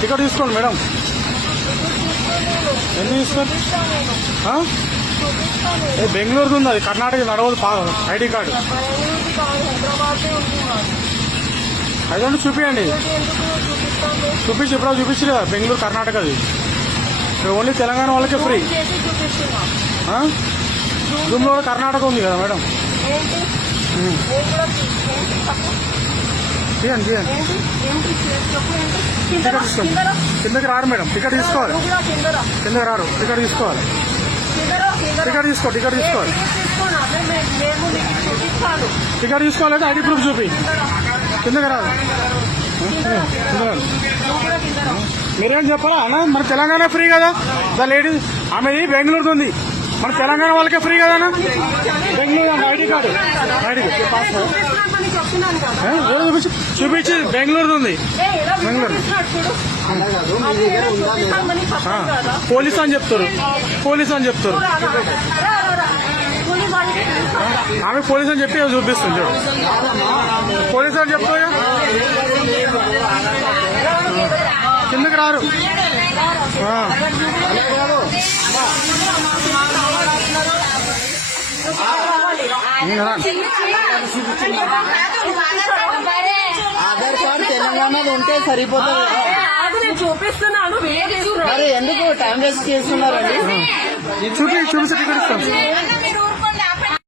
Ticket తీసుకోండి madam. ఎందుకు తీసుకోండి బెంగళూరుది ఉంది అది కర్ణాటక నడవదు ఐడి కార్డు. బెంగళూరు అదంటే చూపించండి చూపించి ఎప్పుడో చూపించి కదా బెంగళూరు కర్ణాటకది. ఓన్లీ తెలంగాణ వాళ్ళకే ఫ్రీ? జూమ్లో కూడా కర్ణాటక ఉంది కదా మేడం. తీయండి తీయండి టికెట్ తీసుకోండి కిందకి రారు మేడం టికెట్ తీసుకోవాలి కిందకి రారు టికెట్ తీసుకోవాలి టికెట్ తీసుకో టికెట్ తీసుకోవాలి టికెట్ తీసుకోవాలంటే ఐడి ప్రూఫ్ చూపి కిందకి రాదు మీరేం చెప్పాలా అన్న మన తెలంగాణ ఫ్రీ కదా ద లేడీ ఆమె బెంగళూరుది ఉంది మన తెలంగాణ వాళ్ళకే ఫ్రీ కదా బెంగళూరు ఐడి కార్డు. ఐడి చూపించి చూపించి ఉంది. బెంగళూరు. పోలీస్ అని చెప్తారు. పోలీస్ అని చెప్తారు. ఆమె పోలీస్ అని చెప్పి చూపిస్తుంది చూడు. పోలీస్ అని చెప్తా కిందకి రారు. ఆధార్ కార్డ్ తెలంగాణలో ఉంటే సరిపోతుంది. చూపిస్తున్నాను. మరి ఎందుకు టైం వేస్ట్ చేస్తున్నారండి? చూపి ఇస్తాం